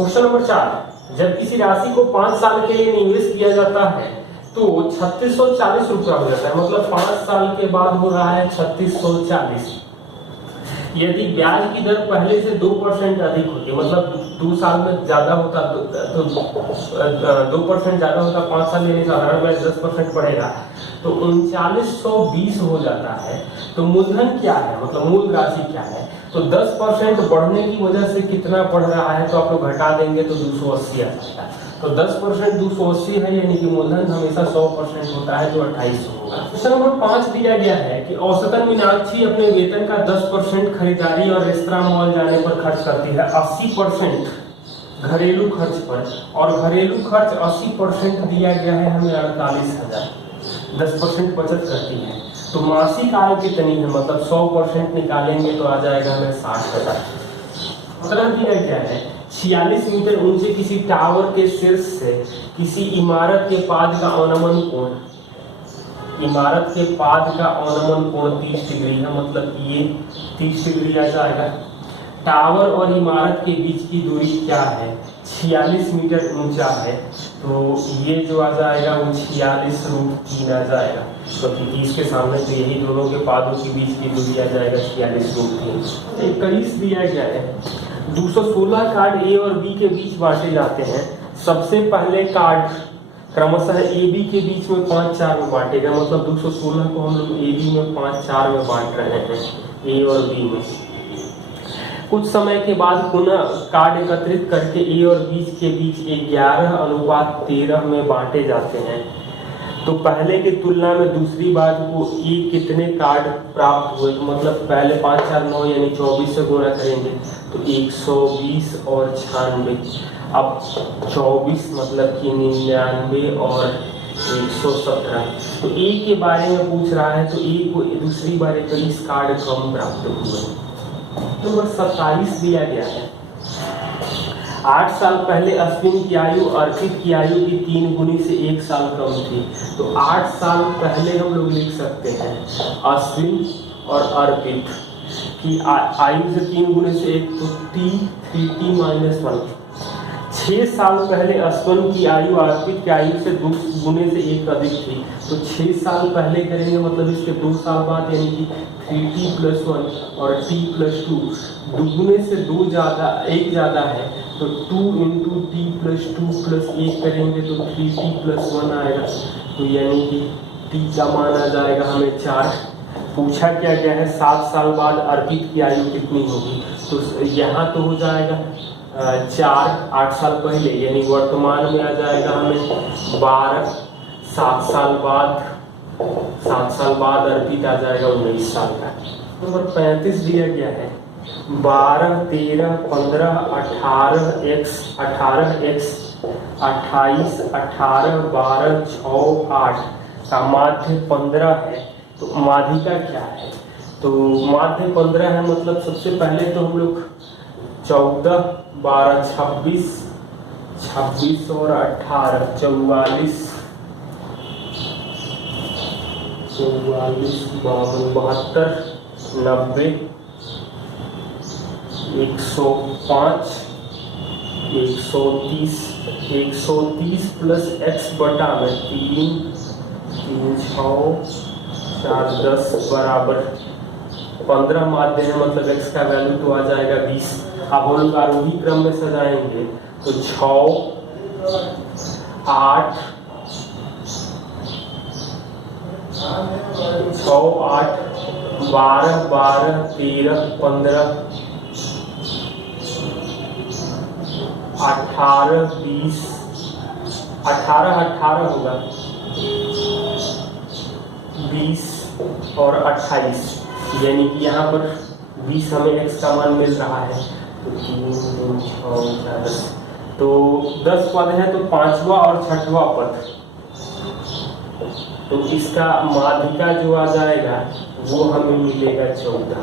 Question number 4, जब किसी राशि को 5 साल के लिए निवेश किया जाता है तो 3640 रुपया हो जाता है, मतलब 5 साल के बाद हो रहा है 3640। यदि ब्याज की दर पहले से 2% अधिक होती है, मतलब 2 साल में ज्यादा होता तो 2% ज्यादा होता, 5 साल यानी साधारण ब्याज 10% बढ़ेगा तो 3920 हो जाता है। तो मूलधन क्या है, मतलब मूल राशि क्या है, तो 10% बढ़ने की वजह से कितना बढ़ रहा है, तो आप लोग घटा देंगे तो 280 आ जाता है। तो 10% 280 है, यानी कि मूलधन हमेशा 100% होता है जो 2800 होगा। क्वेश्चन नंबर 5 दिया गया है कि औसतन मीनाक्षी अपने वेतन का 10% खरीदारी और रेस्तरां मॉल जाने पर खर्च करती है, 80% घरेलू खर्च पर, और घरेलू खर्च 80% दिया गया है हमें 48,000, 10% बचत करती है। तो मासिक आय कितनी है, मतलब 100% निकालेंगे तो आ जाएगा हमें 60,000। मतलब दिया गया है 46 मीटर ऊंचे किसी टावर के शीर्ष से किसी इमारत के पाद का अवनमन कोण, इमारत के पाद का अवनमन कोण 30 डिग्री है, मतलब ये 30 डिग्री आ जाएगा। टावर और इमारत के बीच की दूरी क्या है, 46 मीटर ऊंचा है, तो ये जो आ जाएगा वो 46√3 आ जाएगा, क्योंकि 30 के सामने तो यही दोनों के पादों के बीच की दूरी आ जाएगा 46√3। 21 दिया गया है 216 कार्ड ए और बी के बीच बांटे जाते हैं। सबसे पहले कार्ड क्रमशः ए बी के बीच में 5-4 में बांटेगा, मतलब 216 को हम लोग ए बी में 5-4 में बांट रहे हैं, ए और बी में। कुछ समय के बाद पुनः कार्ड एकत्रित करके ए और बी के बीच 11:13 में बांटे जाते हैं। तो पहले की तुलना में दूसरी बार को ए कितने कार्ड प्राप्त हुए, तो मतलब पहले 5 4 9 यानी 24 से गुणा करेंगे तो 120 और 96, अब 24 मतलब कि 99 और 117। तो ए के बारे में पूछ रहा है, तो ए को दूसरी बार 21 कार्ड कम प्राप्त हुए। नंबर 27 दिया गया है 8 साल पहले अश्विन की आयु अर्पित की आयु की 3 गुनी से 1 साल कम थी। तो 8 साल पहले हम लोग लिख सकते हैं अश्विन और अर्पित की आयु से 3 गुने से 1, तो t3t-1। 6 साल पहले अश्विन की आयु अर्पित की आयु से 2 गुने से 1 अधिक थी। तो 6 साल पहले करेंगे, मतलब इसके 2 साल बाद, यानी कि 3t+1 और t+2, दुगुने से 2 ज़्यादा 1 ज़्यादा है, तो 2 × t+2+1 करेंगे तो 3t+1 आएगा, तो यानी कि t का मान आ जाएगा हमें 4। पूछा क्या गया है 7 साल बाद अर्पित की आयु कितनी होगी, तो यहाँ तो हो जाएगा 4 8 साल पहले, यानी वर्तमान में आ जाएगा हमें 12। 7 साल बाद अर्पित आ जाएगा 19 साल का। नंबर 35 दिया गया है 12 13 15 18x 28 18 12 6 8 का माध्य 15 है। तो माध्यिका क्या है, तो माध्य 15 है, मतलब सबसे पहले तो हम लोग 14 12 26 और 18 44 52 72 90 105 130 प्लस x बटा में 3 3 6 4 10 बराबर 15 माध्य है, मतलब x का वैल्यू तो आ जाएगा 20। अब हम लोग आरोही क्रम में सजाएंगे तो 6 8 12 12 13 15 18 20 18 होगा 20 और 28, यानी कि यहाँ पर 20 हमें x का मान मिल रहा है, तो 3 3 6 4 10, तो 10 पद है, तो 5वां और 6वां पद, तो इसका माध्यिका जो आ जाएगा वो हमें मिलेगा 14।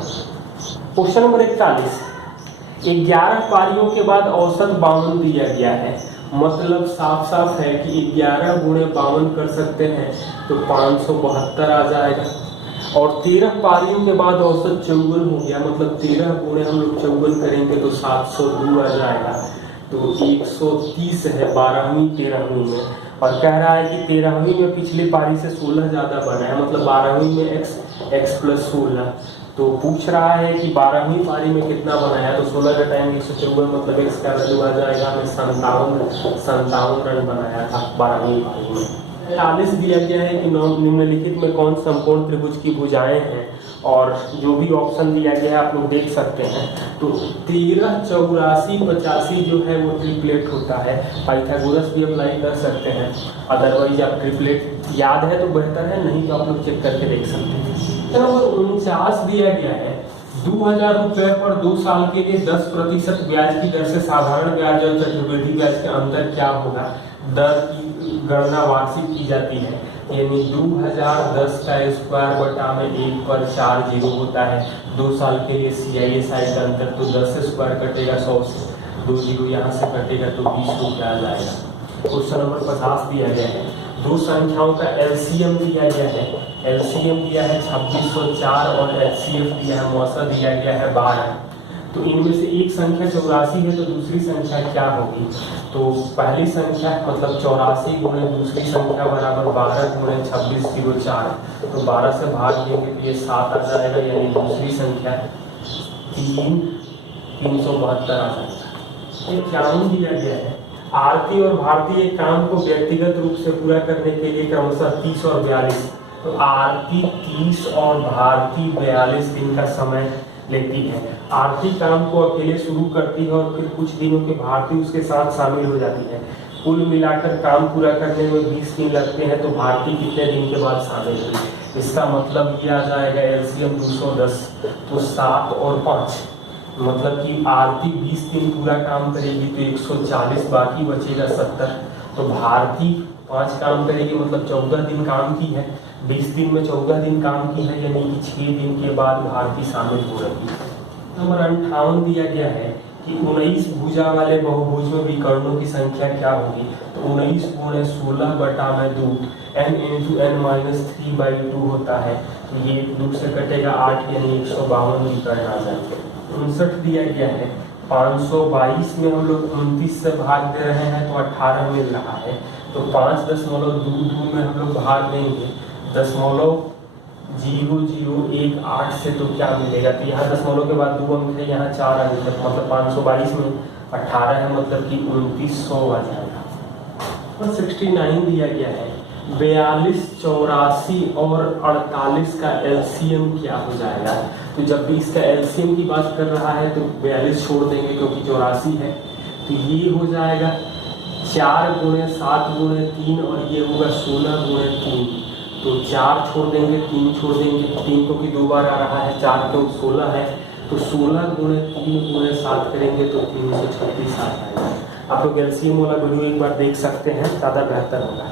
क्वेश्चन नंबर 41, 11 पारियों के बाद औसत 52 दिया गया है, मतलब साफ साफ है कि 11 गुणे 52 कर सकते हैं तो 572 आ जाएगा। और 13 पारियों के बाद औसत 54 हो गया, मतलब 13 गुणे हम लोग 54 करेंगे तो 702 आ जाएगा। तो 130 है 12वीं 13वीं में, और कह रहा है कि 13वीं में पिछली पारी से 16 ज़्यादा बना है, मतलब 12वीं में x प्लस 16। तो पूछ रहा है कि 12वीं पारी में कितना बनाया, तो 16 का टाइम 154, मतलब x का वैल्यू आ जाएगा हमें 57 रन बनाया था 12वीं पारी में। 40 दिया गया है कि निम्नलिखित में कौन समकोण त्रिभुज की भुजाएं हैं, और जो भी ऑप्शन दिया गया है आप लोग देख सकते हैं। तो 13, 84, 85 जो है वो ट्रिपलेट होता है। पाइथागोरस भी अप्लाई कर सकते हैं, अदरवाइज आप ट्रिपलेट याद है तो बेहतर है, नहीं तो आप लोग चेक करके देख सकते हैं। नंबर 49 दिया गया है 2000 रुपये पर 2 साल के लिए 10% ब्याज की दर से साधारण ब्याज और चक्रवृद्धि ब्याज के अंतर क्या होगा। दर की गणना वार्षिक की जाती है, यानी 2010 का स्क्वायर बटा में 1 पर 4 जीरो होता है। 2 साल के लिए CISI का अंतर, तो 10 से स्क्वायर कटेगा 100 से, 2 जीरो यहाँ से कटेगा तो 20 रुपया आ जाएगा। क्वेश्चन नंबर 50 दिया गया है, दो संख्याओं का LCM दिया गया है। LCM दिया है 2604 और HCF दिया है मौसा दिया गया है 12। तो इनमें से एक संख्या 84 है, तो दूसरी संख्या क्या होगी। तो पहली संख्या मतलब 84 गुणे दूसरी संख्या बराबर 12 गुणे 2604। तो 12 से भाग देंगे तो ये 7 आ जाएगा, यानी दूसरी संख्या 372 आ जाएगा। 51 दिया गया है, आरती और भारती एक काम को व्यक्तिगत रूप से पूरा करने के लिए क्रमशः 30 और 42। तो आरती 30 और भारती 42 दिन का समय लेती है। आरती काम को अकेले शुरू करती है और फिर कुछ दिनों के भारती उसके साथ शामिल हो जाती है। कुल मिलाकर काम पूरा करने में 20 दिन लगते हैं, तो भारती कितने दिन के बाद शामिल हुई। इसका मतलब ये आ जाएगा LCM 210, तो 7 और 5, मतलब कि आरती 20 दिन पूरा काम करेगी तो 140, बाकी बचेगा 70। तो भारती 5 काम करेगी, मतलब 14 दिन काम की है। 20 दिन में 14 दिन काम की है, यानी कि 6 दिन के बाद भारती शामिल हो रही है। नंबर 58 दिया गया है कि 19 भुजा वाले बहुभुज में विकर्णों की संख्या क्या होगी। तो 19 गुणे 16 बटा में 2, n × n-3/2 होता है। तो ये 2 से कटेगा 8, यानी 152 विकर्ण आ जाएंगे। 59 दिया गया है, 522 में हम लोग 29 से भाग दे रहे हैं तो 18 मिल रहा है। तो 5.22 में हम लोग भाग देंगे 0.0018 से, तो क्या मिलेगा। तो यहाँ दशमलव के बाद 2 अंक है, यहाँ 4 अंक है, मतलब 522 में 18 है, मतलब कि 2900 आ जाएगा। और 69 दिया गया है, 42, 84 और 48 का LCM क्या हो जाएगा। तो जब भी इसका LCM की बात कर रहा है तो 42 छोड़ देंगे क्योंकि 84 है, तो ये हो जाएगा 4 गुणे 7 गुणे 3, और ये होगा 16 गुणे 3। तो 4 छोड़ देंगे, 3 छोड़ देंगे, 3 को भी 2 बार आ रहा है, 4 तो 16 है, तो 16 गुणे 3 गुणे 7 करेंगे तो 336 आ जाएगा। आप लोग LCM वाला वीडियो एक बार देख सकते हैं, ज़्यादा बेहतर होगा।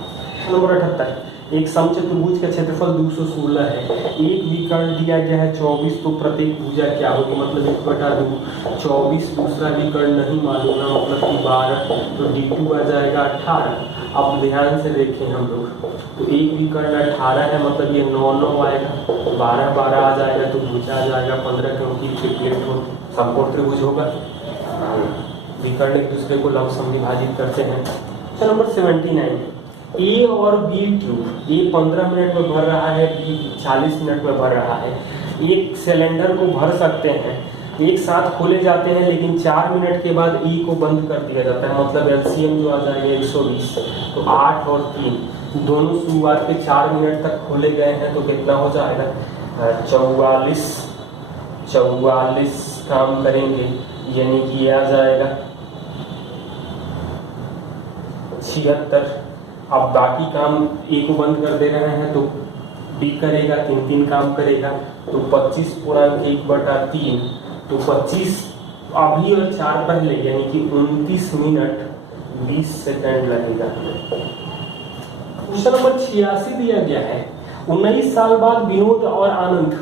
नंबर 78, एक समचतुर्भुज का क्षेत्रफल 216 है, एक विकर्ण दिया गया है 24, तो प्रत्येक भुजा क्या होगी, मतलब 1/2। 24 दूसरा विकर्ण नहीं मालूम है, मतलब कि 12, तो D2 आ जाएगा 18। अब ध्यान से देखें हम लोग, तो एक विकर्ण 18 है, मतलब ये 9 आएगा, 12 आ जाएगा, तो भुजा आ जाएगा 15, क्योंकि ट्रिपलेट हो समकोण त्रिभुज होगा। विकर्ण एक दूसरे को लमसम विभाजित करते हैं। तो नंबर 79, A और B ट्यूब, A 15 मिनट में भर रहा है, B 40 मिनट में भर रहा है। एक सिलेंडर को भर सकते हैं, एक साथ खोले जाते हैं, लेकिन 4 मिनट के बाद E को बंद कर दिया जाता है, मतलब LCM जो आ जाएगा 120। तो 8 और 3 दोनों शुरुआत के 4 मिनट तक खोले गए हैं, तो कितना हो जाएगा 44 काम करेंगे, यानी कि ये आ जाएगा 76। अब बाकी काम ए को बंद कर दे रहे हैं तो बी करेगा, 3 काम करेगा, तो 25/1/3, तो 25 अभी और 4 पहले, यानी कि 29 मिनट 20 सेकंड लगेगा। क्वेश्चन नंबर 86 दिया गया है, 19 साल बाद विनोद और आनंद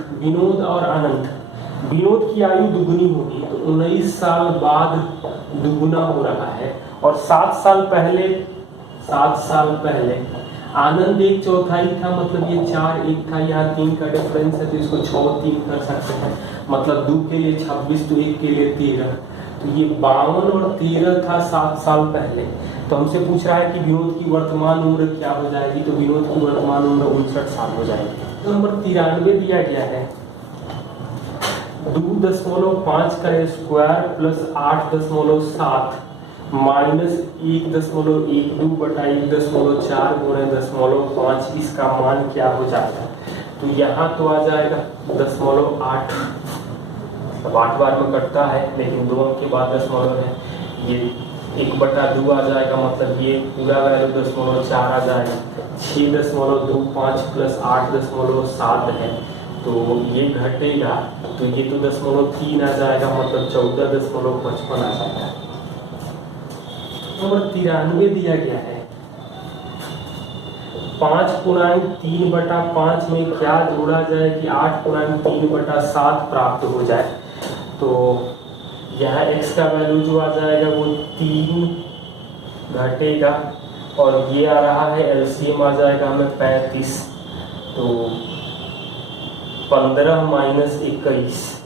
विनोद की आयु दुगनी होगी। तो 19 साल बाद दुगुना हो रहा है, और 7 साल पहले आनंद 1/4 था, मतलब ये 4-1 था, यहाँ 3 का डिफरेंस है, तो इसको 6-3 कर सकते हैं, मतलब 2 के लिए 26, तो 1 के लिए 13, तो ये 52 और 13 था 7 साल पहले। तो हमसे पूछ रहा है कि विनोद की वर्तमान उम्र क्या हो जाएगी, तो विनोद की वर्तमान उम्र 59 साल हो जाएगी। नंबर 93 दिया गया है 2.5 का स्क्वायर प्लस 8.7 माइनस 1.12 बटा 1.4 गुणे 0.5, इसका मान क्या हो जाएगा। तो यहाँ तो आ जाएगा 0.8, अब 8 बार में कटता है लेकिन 2 अंक के बाद दशमलव है, ये 1/2 आ जाएगा, मतलब ये पूरा वैल्यू 0.4 आ जाएगा। 6.25 प्लस 8.7 है तो ये घटेगा, तो ये तो 0.3 आ जाएगा, मतलब 14.55 आ जाएगा। नंबर 93 दिया गया है 5.3/5 में क्या जोड़ा जाए कि 8.3/7 प्राप्त हो जाए। तो यहाँ x का वैल्यू जो आ जाएगा वो 3 घटेगा, और ये आ रहा है एलसीएम आ जाएगा हमें 35, तो 15 माइनस 21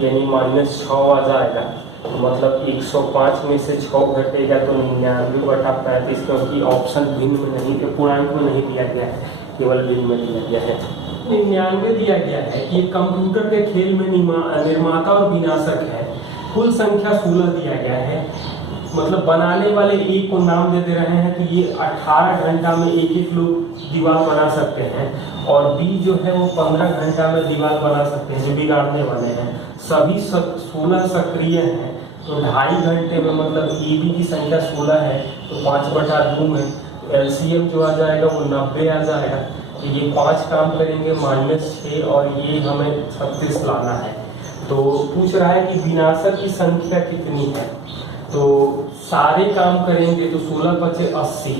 यानी -6 आ जाएगा, तो मतलब 105 में से 6 घटेगा तो 99/35, क्योंकि ऑप्शन भिन्न में नहीं, पूर्णांक में नहीं दिया गया है, केवल भिन्न में दिया गया है। 99 दिया गया है कि कंप्यूटर के खेल में निर्माता और विनाशक है। कुल संख्या 16 दिया गया है, मतलब बनाने वाले एक को नाम दे दे रहे हैं कि ये 18 घंटा में एक लोग दीवार बना सकते हैं, और बी जो है वो 15 घंटा में दीवार बना सकते हैं जो बिगाड़ने वाले हैं। सभी 16 सक्रिय हैं, तो 2.5 घंटे में, मतलब ए बी की संख्या 16 है तो 5/2 में एलसीएम जो आ जाएगा वो 90 आ जाएगा। तो ये 5 काम करेंगे -6, और ये हमें 36 लाना है। तो पूछ रहा है कि विनाशक की संख्या कितनी है, तो सारे काम करेंगे तो 16 बचे 80,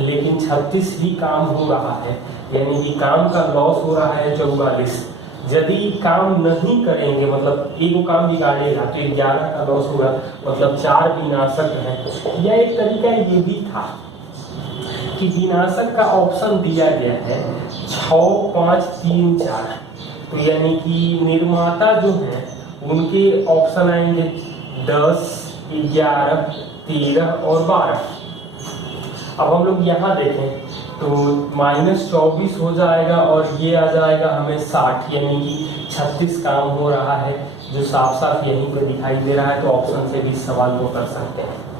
लेकिन 36 ही काम हो रहा है, यानी कि काम का लॉस हो रहा है 44। यदि काम नहीं करेंगे, मतलब एक काम बिगाड़ेगा तो 11 का लॉस होगा, मतलब 4 विनाशक है। या एक तरीका ये भी था कि विनाशक का ऑप्शन दिया गया है 6, 5, 3, 4, तो यानी कि निर्माता जो है उनके ऑप्शन आएंगे 10, 11, 13 और 12। अब हम लोग यहाँ देखें तो -24 हो जाएगा, और ये आ जाएगा हमें 60, यानी कि 36 काम हो रहा है, जो साफ साफ यहीं पे दिखाई दे रहा है। तो ऑप्शन से भी सवाल को कर सकते हैं।